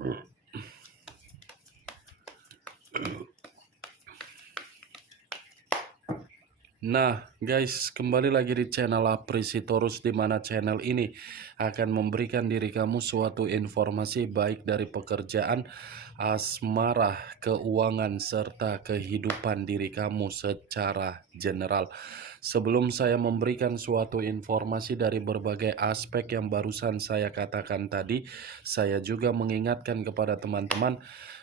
Nah guys, kembali lagi di channel Apresitorus, di mana channel ini akan memberikan diri kamu suatu informasi baik dari pekerjaan, asmara, keuangan, serta kehidupan diri kamu secara general. Sebelum saya memberikan suatu informasi dari berbagai aspek yang barusan saya katakan tadi, saya juga mengingatkan kepada teman-teman,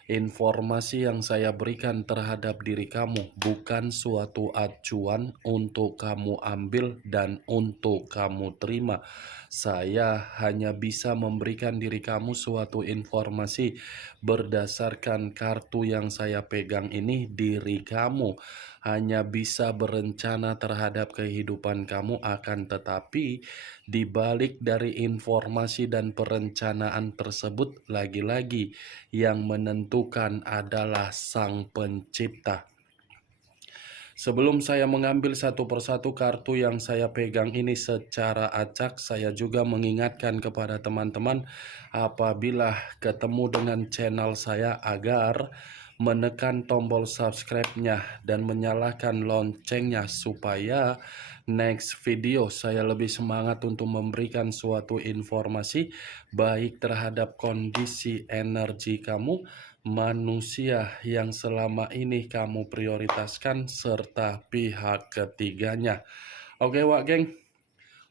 informasi yang saya berikan terhadap diri kamu bukan suatu acuan untuk kamu ambil dan untuk kamu terima. Saya hanya bisa memberikan diri kamu suatu informasi berdasarkan kartu yang saya pegang ini. Diri kamu hanya bisa berencana terhadap kehidupan kamu, akan tetapi di balik dari informasi dan perencanaan tersebut, lagi-lagi yang menentukan adalah Sang Pencipta. Sebelum saya mengambil satu persatu kartu yang saya pegang ini secara acak, saya juga mengingatkan kepada teman-teman apabila ketemu dengan channel saya agar menekan tombol subscribe-nya dan menyalakan loncengnya supaya next video saya lebih semangat untuk memberikan suatu informasi baik terhadap kondisi energi kamu, manusia yang selama ini kamu prioritaskan, serta pihak ketiganya. Oke Wak Geng,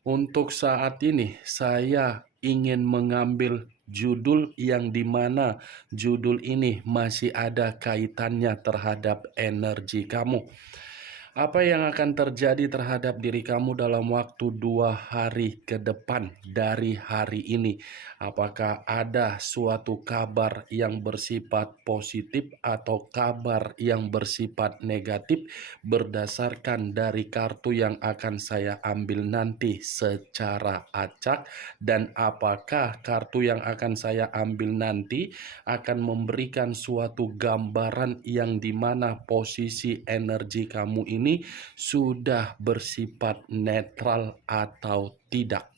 untuk saat ini saya ingin mengambil judul yang dimana judul ini masih ada kaitannya terhadap energi kamu. Apa yang akan terjadi terhadap diri kamu dalam waktu 2 hari ke depan dari hari ini? Apakah ada suatu kabar yang bersifat positif atau kabar yang bersifat negatif berdasarkan dari kartu yang akan saya ambil nanti secara acak? Dan apakah kartu yang akan saya ambil nanti akan memberikan suatu gambaran yang dimana posisi energi kamu ini sudah bersifat netral atau tidak?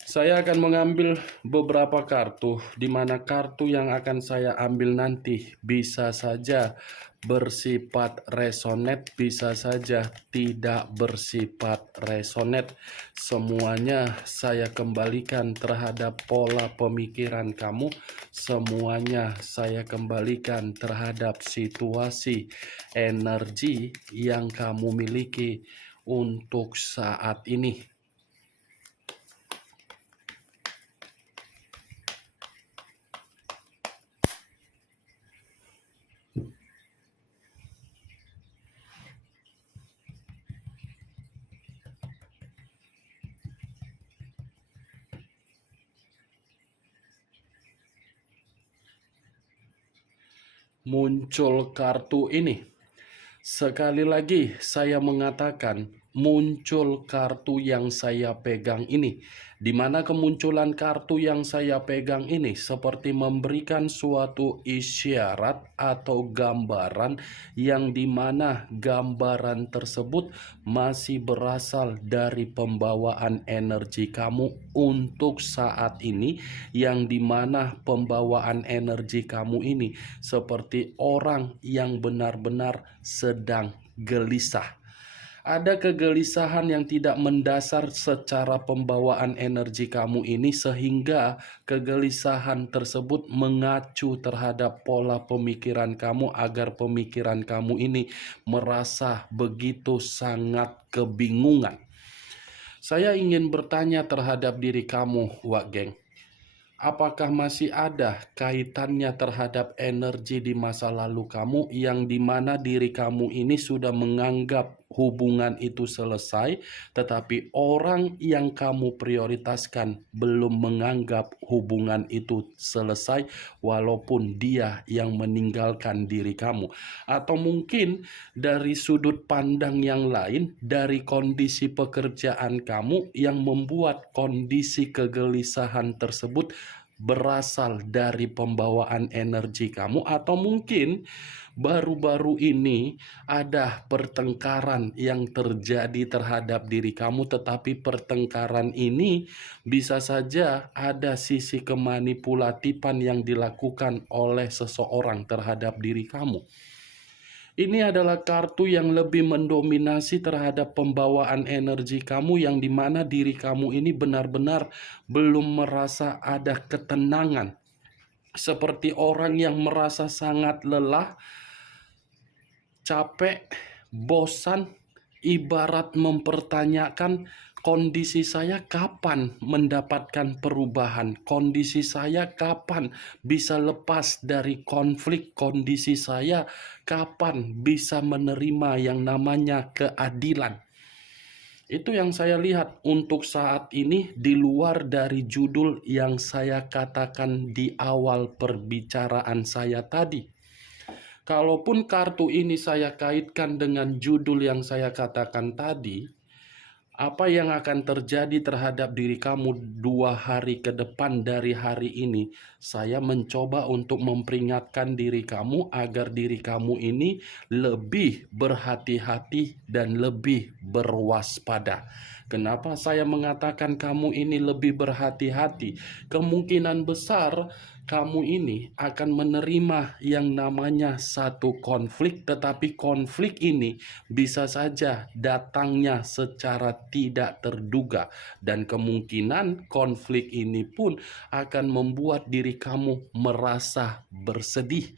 Saya akan mengambil beberapa kartu, di mana kartu yang akan saya ambil nanti bisa saja bersifat resonate, bisa saja tidak bersifat resonate. Semuanya saya kembalikan terhadap pola pemikiran kamu, semuanya saya kembalikan terhadap situasi energi yang kamu miliki untuk saat ini. Muncul kartu ini. Sekali lagi saya mengatakan, muncul kartu yang saya pegang ini, di mana kemunculan kartu yang saya pegang ini seperti memberikan suatu isyarat atau gambaran yang dimana gambaran tersebut masih berasal dari pembawaan energi kamu untuk saat ini, yang dimana pembawaan energi kamu ini seperti orang yang benar-benar sedang gelisah. Ada kegelisahan yang tidak mendasar secara pembawaan energi kamu ini, sehingga kegelisahan tersebut mengacu terhadap pola pemikiran kamu agar pemikiran kamu ini merasa begitu sangat kebingungan. Saya ingin bertanya terhadap diri kamu, Wak Geng. Apakah masih ada kaitannya terhadap energi di masa lalu kamu yang dimana diri kamu ini sudah menganggap hubungan itu selesai, tetapi orang yang kamu prioritaskan belum menganggap hubungan itu selesai walaupun dia yang meninggalkan diri kamu? Atau mungkin dari sudut pandang yang lain, dari kondisi pekerjaan kamu yang membuat kondisi kegelisahan tersebut berasal dari pembawaan energi kamu, atau mungkin baru-baru ini ada pertengkaran yang terjadi terhadap diri kamu, tetapi pertengkaran ini bisa saja ada sisi kemanipulatifan yang dilakukan oleh seseorang terhadap diri kamu. Ini adalah kartu yang lebih mendominasi terhadap pembawaan energi kamu, yang dimana diri kamu ini benar-benar belum merasa ada ketenangan. Seperti orang yang merasa sangat lelah, capek, bosan, ibarat mempertanyakan, kondisi saya kapan mendapatkan perubahan? Kondisi saya kapan bisa lepas dari konflik? Kondisi saya kapan bisa menerima yang namanya keadilan? Itu yang saya lihat untuk saat ini, di luar dari judul yang saya katakan di awal perbicaraan saya tadi. Kalaupun kartu ini saya kaitkan dengan judul yang saya katakan tadi, apa yang akan terjadi terhadap diri kamu 2 hari ke depan dari hari ini? Saya mencoba untuk memperingatkan diri kamu agar diri kamu ini lebih berhati-hati dan lebih berwaspada. Kenapa saya mengatakan kamu ini lebih berhati-hati? Kemungkinan besar kamu ini akan menerima yang namanya satu konflik, tetapi konflik ini bisa saja datangnya secara tidak terduga, dan kemungkinan konflik ini pun akan membuat diri kamu merasa bersedih.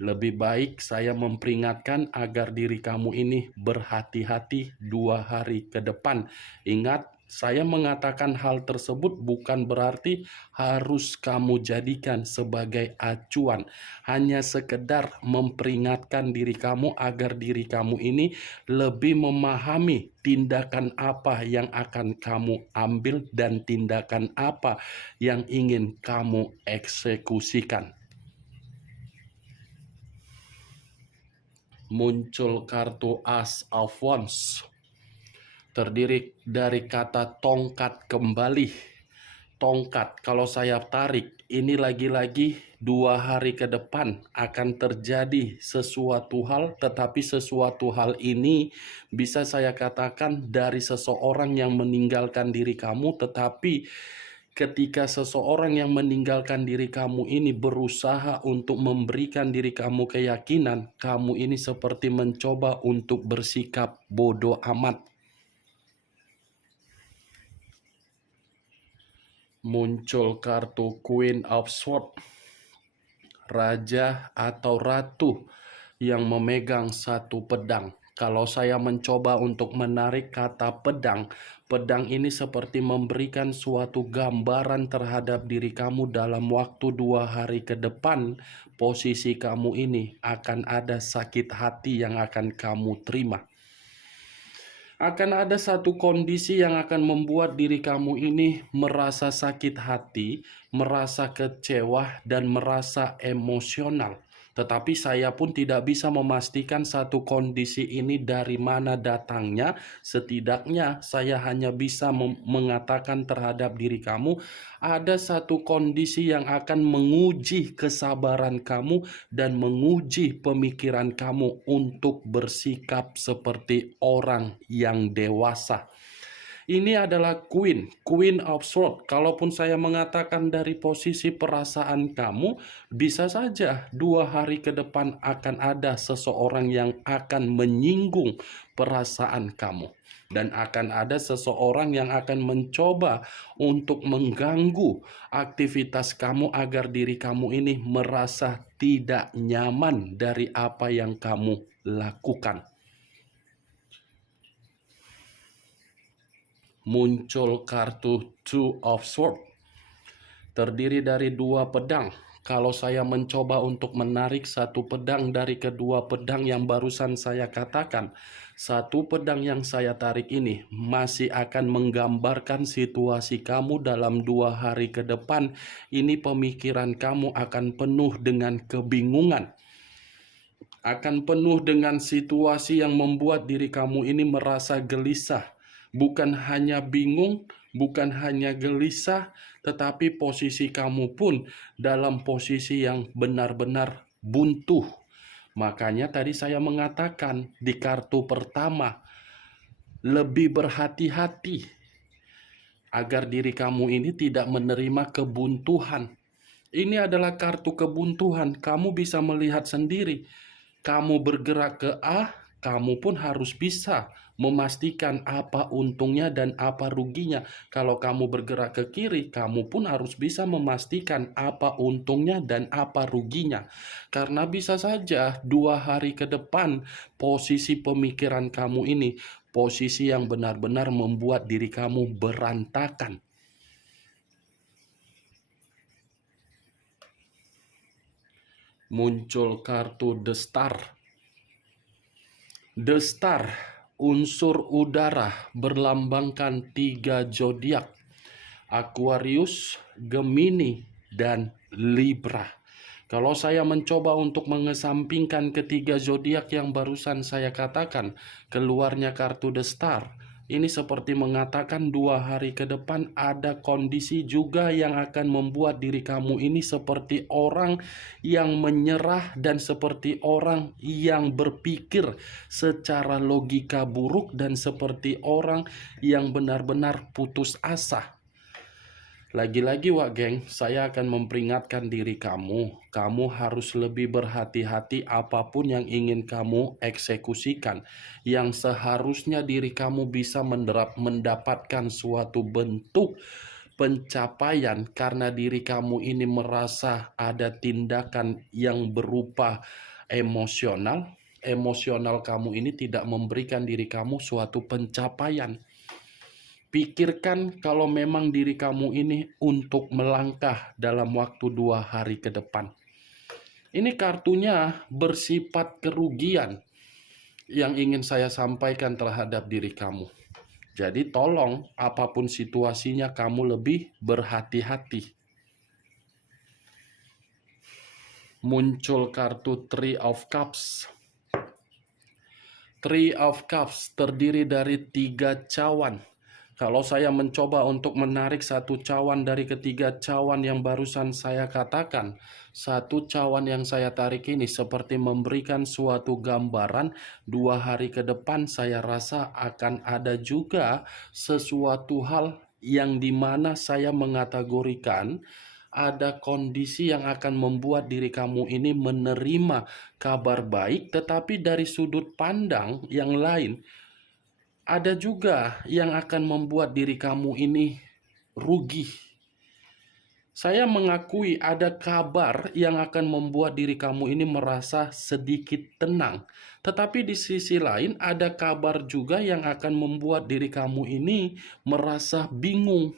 Lebih baik saya memperingatkan agar diri kamu ini berhati-hati 2 hari ke depan. Ingat, saya mengatakan hal tersebut bukan berarti harus kamu jadikan sebagai acuan. Hanya sekedar memperingatkan diri kamu agar diri kamu ini lebih memahami tindakan apa yang akan kamu ambil dan tindakan apa yang ingin kamu eksekusikan. Muncul kartu Ace of Wands, terdiri dari kata tongkat kembali. Tongkat, kalau saya tarik, ini lagi-lagi 2 hari ke depan akan terjadi sesuatu hal, tetapi sesuatu hal ini bisa saya katakan dari seseorang yang meninggalkan diri kamu, tetapi ketika seseorang yang meninggalkan diri kamu ini berusaha untuk memberikan diri kamu keyakinan, kamu ini seperti mencoba untuk bersikap bodoh amat. Muncul kartu Queen of Swords, raja atau ratu yang memegang satu pedang. Kalau saya mencoba untuk menarik kata pedang, pedang ini seperti memberikan suatu gambaran terhadap diri kamu dalam waktu 2 hari ke depan. Posisi kamu ini akan ada sakit hati yang akan kamu terima. Akan ada satu kondisi yang akan membuat diri kamu ini merasa sakit hati, merasa kecewa, dan merasa emosional. Tetapi saya pun tidak bisa memastikan satu kondisi ini dari mana datangnya. Setidaknya saya hanya bisa mengatakan terhadap diri kamu, ada satu kondisi yang akan menguji kesabaran kamu dan menguji pemikiran kamu untuk bersikap seperti orang yang dewasa. Ini adalah Queen of Swords. Kalaupun saya mengatakan dari posisi perasaan kamu, bisa saja 2 hari ke depan akan ada seseorang yang akan menyinggung perasaan kamu. Dan akan ada seseorang yang akan mencoba untuk mengganggu aktivitas kamu agar diri kamu ini merasa tidak nyaman dari apa yang kamu lakukan. Muncul kartu Two of Swords, terdiri dari 2 pedang. Kalau saya mencoba untuk menarik satu pedang dari kedua pedang yang barusan saya katakan, satu pedang yang saya tarik ini masih akan menggambarkan situasi kamu dalam 2 hari ke depan. Ini pemikiran kamu akan penuh dengan kebingungan, akan penuh dengan situasi yang membuat diri kamu ini merasa gelisah. Bukan hanya bingung, bukan hanya gelisah, tetapi posisi kamu pun dalam posisi yang benar-benar buntu. Makanya tadi saya mengatakan di kartu pertama, lebih berhati-hati agar diri kamu ini tidak menerima kebuntuhan. Ini adalah kartu kebuntuhan. Kamu bisa melihat sendiri. Kamu bergerak ke A, kamu pun harus bisa memastikan apa untungnya dan apa ruginya. Kalau kamu bergerak ke kiri, kamu pun harus bisa memastikan apa untungnya dan apa ruginya. Karena bisa saja 2 hari ke depan posisi pemikiran kamu ini, posisi yang benar-benar membuat diri kamu berantakan. Muncul kartu The Star. The Star, unsur udara, berlambangkan 3 zodiak: Aquarius, Gemini, dan Libra. Kalau saya mencoba untuk mengesampingkan ketiga zodiak yang barusan saya katakan, keluarnya kartu The Star. Ini seperti mengatakan 2 hari ke depan ada kondisi juga yang akan membuat diri kamu ini seperti orang yang menyerah dan seperti orang yang berpikir secara logika buruk dan seperti orang yang benar-benar putus asa. Lagi-lagi Wak Geng, saya akan memperingatkan diri kamu. Kamu harus lebih berhati-hati apapun yang ingin kamu eksekusikan. Yang seharusnya diri kamu bisa mendapatkan suatu bentuk pencapaian karena diri kamu ini merasa ada tindakan yang berupa emosional. Emosional kamu ini tidak memberikan diri kamu suatu pencapaian. Pikirkan kalau memang diri kamu ini untuk melangkah dalam waktu 2 hari ke depan. Ini kartunya bersifat kerugian yang ingin saya sampaikan terhadap diri kamu. Jadi tolong apapun situasinya kamu lebih berhati-hati. Muncul kartu Three of Cups. Three of Cups terdiri dari 3 cawan. Kalau saya mencoba untuk menarik satu cawan dari ketiga cawan yang barusan saya katakan, satu cawan yang saya tarik ini seperti memberikan suatu gambaran 2 hari ke depan saya rasa akan ada juga sesuatu hal yang dimana saya mengategorikan ada kondisi yang akan membuat diri kamu ini menerima kabar baik, tetapi dari sudut pandang yang lain, ada juga yang akan membuat diri kamu ini rugi. Saya mengakui ada kabar yang akan membuat diri kamu ini merasa sedikit tenang. Tetapi di sisi lain ada kabar juga yang akan membuat diri kamu ini merasa bingung.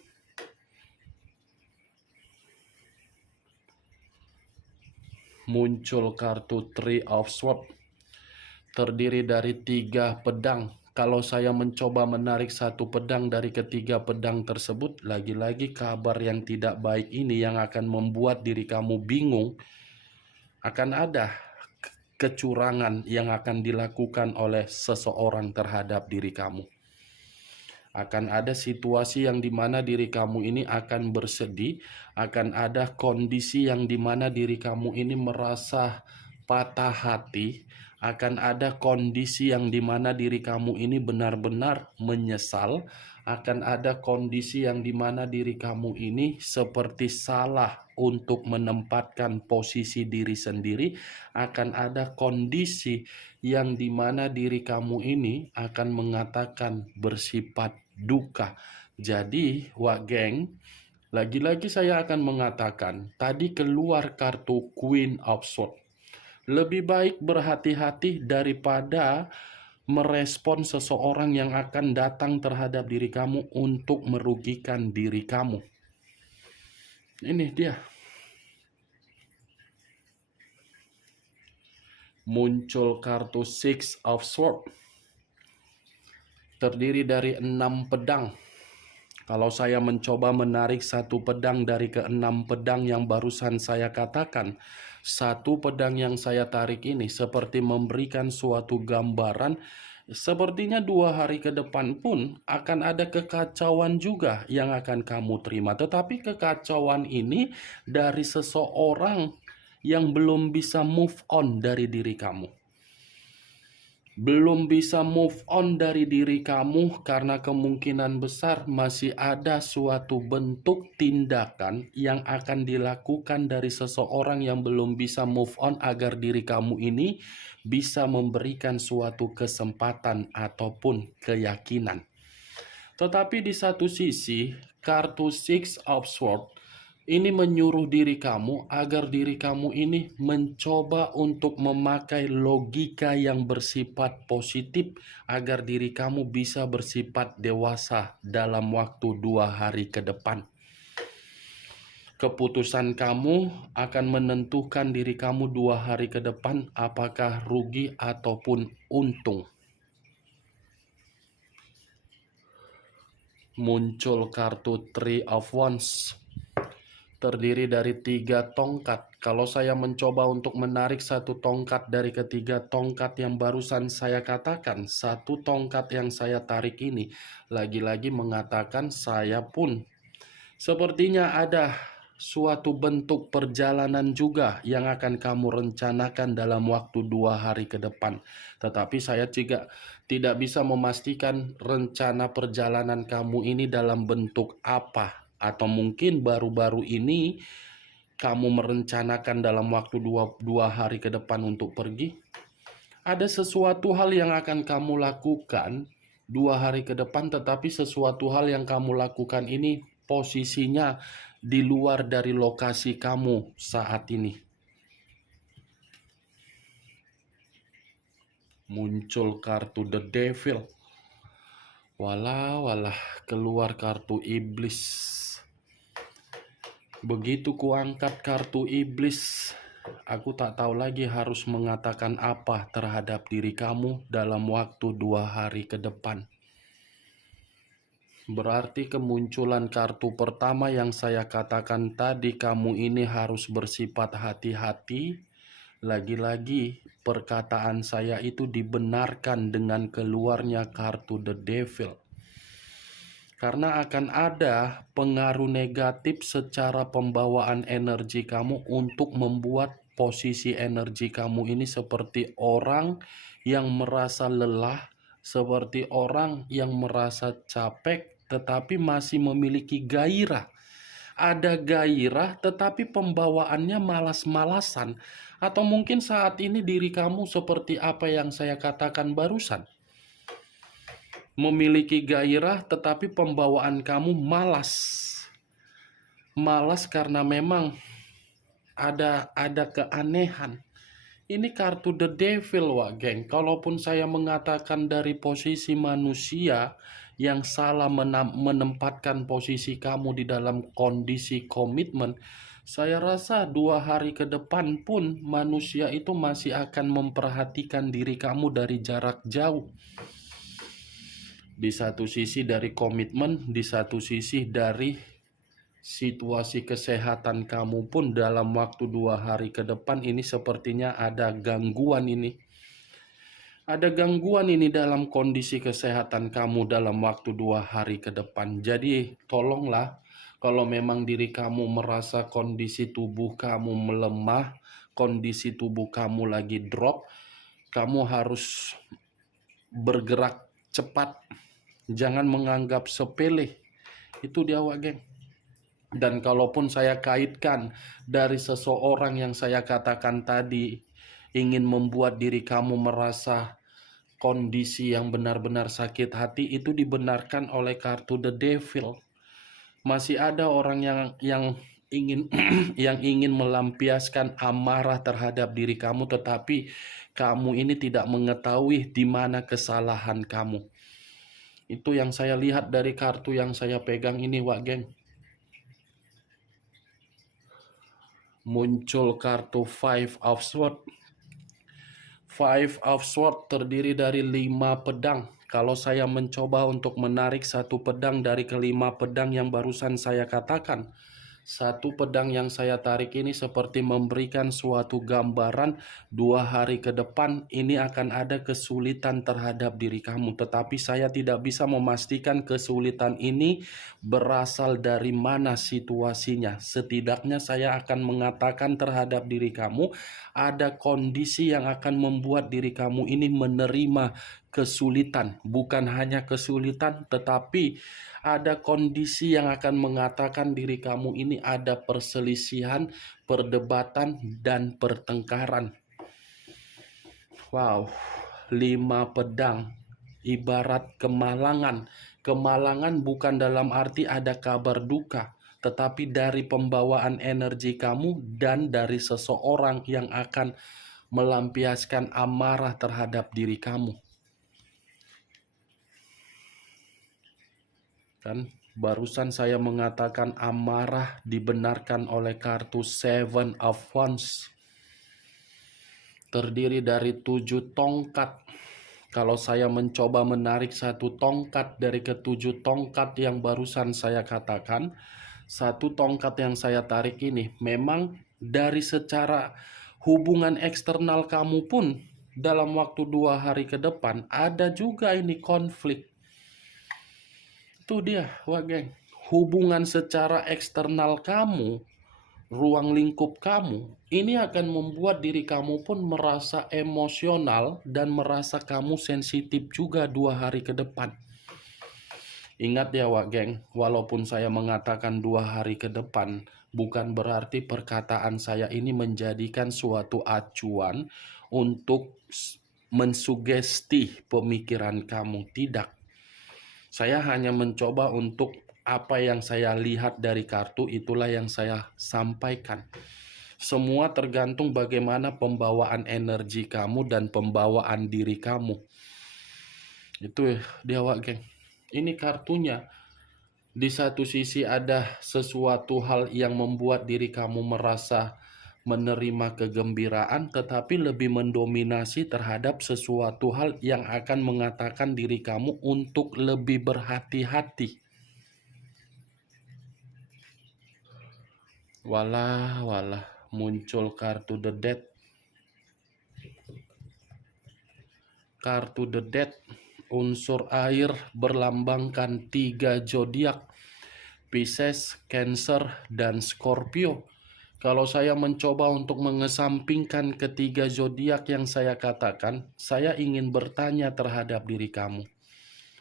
Muncul kartu Three of Swords. Terdiri dari 3 pedang. Kalau saya mencoba menarik satu pedang dari ketiga pedang tersebut, lagi-lagi kabar yang tidak baik ini yang akan membuat diri kamu bingung. Akan ada kecurangan yang akan dilakukan oleh seseorang terhadap diri kamu. Akan ada situasi yang dimana diri kamu ini akan bersedih, akan ada kondisi yang dimana diri kamu ini merasa patah hati, akan ada kondisi yang dimana diri kamu ini benar-benar menyesal, akan ada kondisi yang dimana diri kamu ini seperti salah untuk menempatkan posisi diri sendiri, akan ada kondisi yang dimana diri kamu ini akan mengatakan bersifat duka. Jadi, Wak Geng, lagi-lagi saya akan mengatakan, tadi keluar kartu Queen of Swords. Lebih baik berhati-hati daripada merespon seseorang yang akan datang terhadap diri kamu untuk merugikan diri kamu. Ini dia. Muncul kartu Six of Swords. Terdiri dari 6 pedang. Kalau saya mencoba menarik satu pedang dari ke-6 pedang yang barusan saya katakan, satu pedang yang saya tarik ini seperti memberikan suatu gambaran Sepertinya 2 hari ke depan pun akan ada kekacauan juga yang akan kamu terima. Tetapi kekacauan ini dari seseorang yang belum bisa move on dari diri kamu. Belum bisa move on dari diri kamu karena kemungkinan besar masih ada suatu bentuk tindakan yang akan dilakukan dari seseorang yang belum bisa move on agar diri kamu ini bisa memberikan suatu kesempatan ataupun keyakinan. Tetapi di satu sisi, kartu Six of Swords ini menyuruh diri kamu agar diri kamu ini mencoba untuk memakai logika yang bersifat positif agar diri kamu bisa bersifat dewasa dalam waktu 2 hari ke depan. Keputusan kamu akan menentukan diri kamu 2 hari ke depan apakah rugi ataupun untung. Muncul kartu Three of Wands. Terdiri dari 3 tongkat. Kalau saya mencoba untuk menarik 1 tongkat dari ketiga tongkat yang barusan saya katakan, 1 tongkat yang saya tarik ini lagi-lagi mengatakan saya pun sepertinya ada suatu bentuk perjalanan juga yang akan kamu rencanakan dalam waktu 2 hari ke depan. Tetapi saya juga tidak bisa memastikan rencana perjalanan kamu ini dalam bentuk apa. Atau mungkin baru-baru ini kamu merencanakan dalam waktu 2 hari ke depan untuk pergi. Ada sesuatu hal yang akan kamu lakukan 2 hari ke depan, tetapi sesuatu hal yang kamu lakukan ini posisinya di luar dari lokasi kamu saat ini. Muncul kartu The Devil. Walah, keluar kartu iblis. Begitu kuangkat kartu iblis, aku tak tahu lagi harus mengatakan apa terhadap diri kamu dalam waktu 2 hari ke depan. Berarti kemunculan kartu pertama yang saya katakan tadi, kamu ini harus bersifat hati-hati. Lagi-lagi perkataan saya itu dibenarkan dengan keluarnya kartu The Devil. Karena akan ada pengaruh negatif secara pembawaan energi kamu untuk membuat posisi energi kamu ini seperti orang yang merasa lelah, seperti orang yang merasa capek, tetapi masih memiliki gairah. Ada gairah tetapi pembawaannya malas-malasan. Atau mungkin saat ini diri kamu seperti apa yang saya katakan barusan. Memiliki gairah tetapi pembawaan kamu malas. Malas karena memang ada keanehan. Ini kartu The Devil, wak geng. Kalaupun saya mengatakan dari posisi manusia yang salah menempatkan posisi kamu di dalam kondisi komitmen, saya rasa 2 hari ke depan pun manusia itu masih akan memperhatikan diri kamu dari jarak jauh. Di satu sisi dari komitmen, di satu sisi dari situasi kesehatan kamu pun dalam waktu 2 hari ke depan ini sepertinya ada gangguan ini. Ada gangguan ini dalam kondisi kesehatan kamu dalam waktu 2 hari ke depan. Jadi tolonglah, kalau memang diri kamu merasa kondisi tubuh kamu melemah, kondisi tubuh kamu lagi drop, kamu harus bergerak cepat. Jangan menganggap sepele. Itu dia, wak geng. Dan kalaupun saya kaitkan dari seseorang yang saya katakan tadi ingin membuat diri kamu merasa kondisi yang benar-benar sakit hati, itu dibenarkan oleh kartu The Devil. Masih ada orang yang ingin yang ingin melampiaskan amarah terhadap diri kamu, tetapi kamu ini tidak mengetahui di mana kesalahan kamu. Itu yang saya lihat dari kartu yang saya pegang ini, wak geng. Muncul kartu Five of Swords. Five of Swords terdiri dari 5 pedang. Kalau saya mencoba untuk menarik 1 pedang dari ke-5 pedang yang barusan saya katakan, Satu pedang yang saya tarik ini seperti memberikan suatu gambaran 2 hari ke depan ini akan ada kesulitan terhadap diri kamu. Tetapi saya tidak bisa memastikan kesulitan ini berasal dari mana situasinya. Setidaknya saya akan mengatakan terhadap diri kamu ada kondisi yang akan membuat diri kamu ini menerima kesulitan. Bukan hanya kesulitan tetapi ada kondisi yang akan mengatakan diri kamu ini ada perselisihan, perdebatan, dan pertengkaran. Wow, 5 pedang ibarat kemalangan. Kemalangan bukan dalam arti ada kabar duka, tetapi dari pembawaan energi kamu dan dari seseorang yang akan melampiaskan amarah terhadap diri kamu. Kan barusan saya mengatakan amarah dibenarkan oleh kartu Seven of Wands. Terdiri dari 7 tongkat. Kalau saya mencoba menarik satu tongkat dari ke-7 tongkat yang barusan saya katakan, satu tongkat yang saya tarik ini memang dari secara hubungan eksternal kamu pun dalam waktu 2 hari ke depan ada juga ini konflik. Itu dia, wah geng. Hubungan secara eksternal kamu, ruang lingkup kamu, ini akan membuat diri kamu pun merasa emosional dan merasa kamu sensitif juga 2 hari ke depan. Ingat ya wak geng, walaupun saya mengatakan 2 hari ke depan, bukan berarti perkataan saya ini menjadikan suatu acuan untuk mensugesti pemikiran kamu. Tidak. Saya hanya mencoba untuk apa yang saya lihat dari kartu itulah yang saya sampaikan. Semua tergantung bagaimana pembawaan energi kamu dan pembawaan diri kamu. Itu dia wak geng. Ini kartunya. Di satu sisi ada sesuatu hal yang membuat diri kamu merasa menerima kegembiraan, tetapi lebih mendominasi terhadap sesuatu hal yang akan mengatakan diri kamu untuk lebih berhati-hati. Walah, muncul kartu The Death. Kartu The Death, unsur air berlambangkan 3 zodiak, Pisces, Cancer, dan Scorpio. Kalau saya mencoba untuk mengesampingkan ketiga zodiak yang saya katakan, saya ingin bertanya terhadap diri kamu.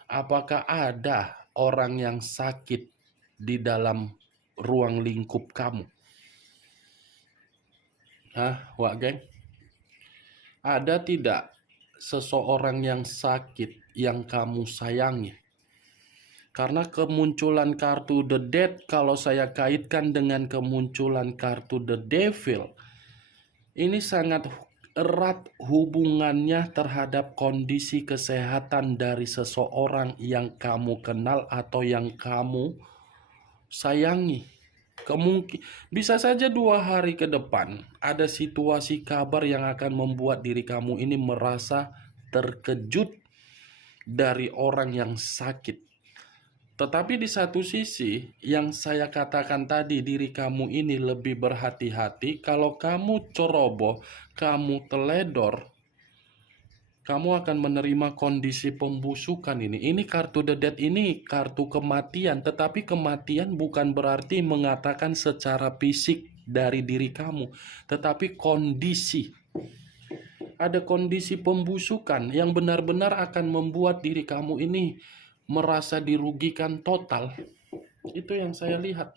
Apakah ada orang yang sakit di dalam ruang lingkup kamu? Hah, wak geng? Ada tidak seseorang yang sakit yang kamu sayangi? Karena kemunculan kartu The Death, kalau saya kaitkan dengan kemunculan kartu The Devil, ini sangat erat hubungannya terhadap kondisi kesehatan dari seseorang yang kamu kenal atau yang kamu sayangi. Bisa saja 2 hari ke depan ada situasi kabar yang akan membuat diri kamu ini merasa terkejut dari orang yang sakit. Tetapi di satu sisi, yang saya katakan tadi, diri kamu ini lebih berhati-hati. Kalau kamu ceroboh, kamu teledor, kamu akan menerima kondisi pembusukan ini. Ini kartu The Death ini kartu kematian. Tetapi kematian bukan berarti mengatakan secara fisik dari diri kamu. Tetapi kondisi. Ada kondisi pembusukan yang benar-benar akan membuat diri kamu ini merasa dirugikan total. Itu yang saya lihat.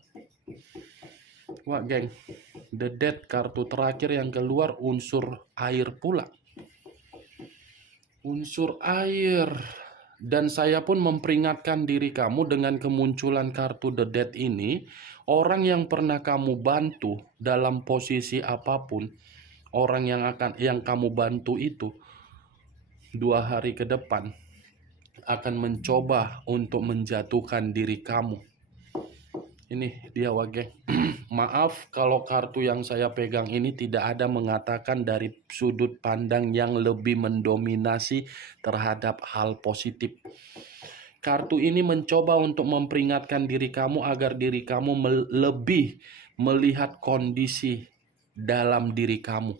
Wah geng, The Death kartu terakhir yang keluar unsur air pula. Unsur air. Dan saya pun memperingatkan diri kamu dengan kemunculan kartu The Death ini, orang yang pernah kamu bantu dalam posisi apapun, orang yang kamu bantu itu 2 hari ke depan akan mencoba untuk menjatuhkan diri kamu. Ini dia wage. Maaf kalau kartu yang saya pegang ini tidak ada mengatakan dari sudut pandang yang lebih mendominasi terhadap hal positif. Kartu ini mencoba untuk memperingatkan diri kamu agar diri kamu lebih melihat kondisi dalam diri kamu.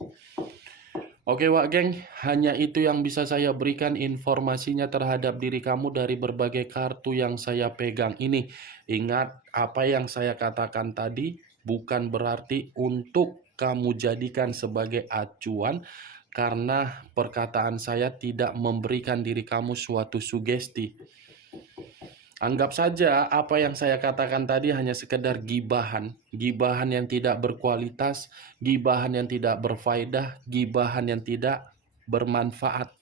Oke Wak Geng, hanya itu yang bisa saya berikan informasinya terhadap diri kamu dari berbagai kartu yang saya pegang ini. Ingat, apa yang saya katakan tadi bukan berarti untuk kamu jadikan sebagai acuan, karena perkataan saya tidak memberikan diri kamu suatu sugesti. Anggap saja apa yang saya katakan tadi hanya sekedar gibahan. Gibahan yang tidak berkualitas, gibahan yang tidak berfaedah, gibahan yang tidak bermanfaat.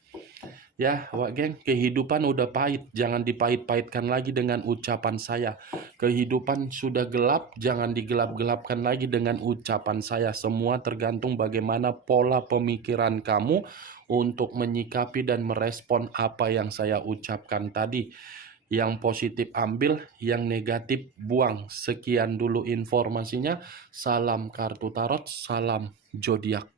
Ya, Wak Geng, kehidupan udah pahit, jangan dipahit-pahitkan lagi dengan ucapan saya. Kehidupan sudah gelap, jangan digelap-gelapkan lagi dengan ucapan saya. Semua tergantung bagaimana pola pemikiran kamu untuk menyikapi dan merespon apa yang saya ucapkan tadi. Yang positif ambil, yang negatif buang. Sekian dulu informasinya. Salam kartu tarot, salam zodiak.